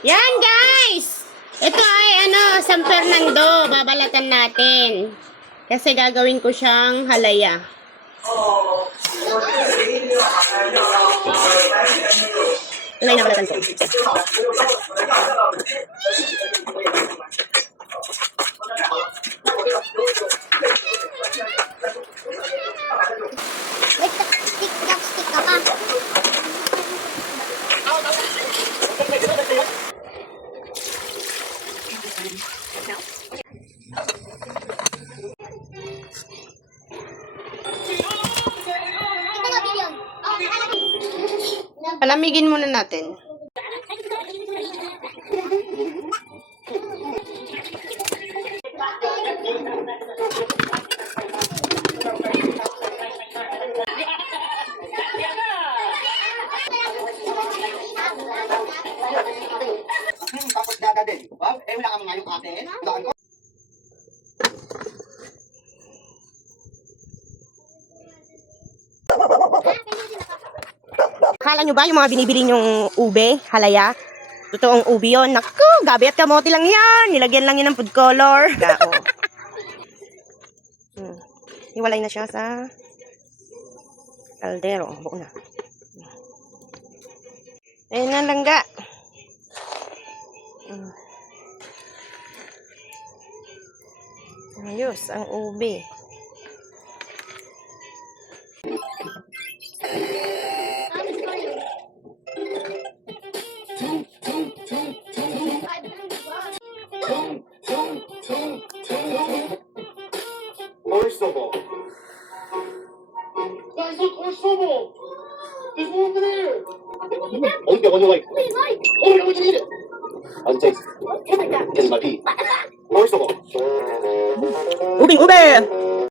Yan guys! Ito ay San Fernando. Babalatan natin. Kasi gagawin ko siyang halaya. Alay na balatan ko. Stick ka pa. Palamigin muna natin. Tapos dada din. Wala kang ngayong akin. Daan ko. Akala nyo ba yung mga binibili nyong ube, halaya? Totoong ube yun. Naku, gabi at kamote lang yan. Nilagyan lang yun ng food color. Gao. Hiwalay na siya sa kaldero. Buo na. Ayun na langga. Ayos, ang ube. First of all. Guys, look, there's someone. There's one over there. Only get one you like. Oh my god, we can eat it. How's it taste? It's my pee. First of all. Ubing ube!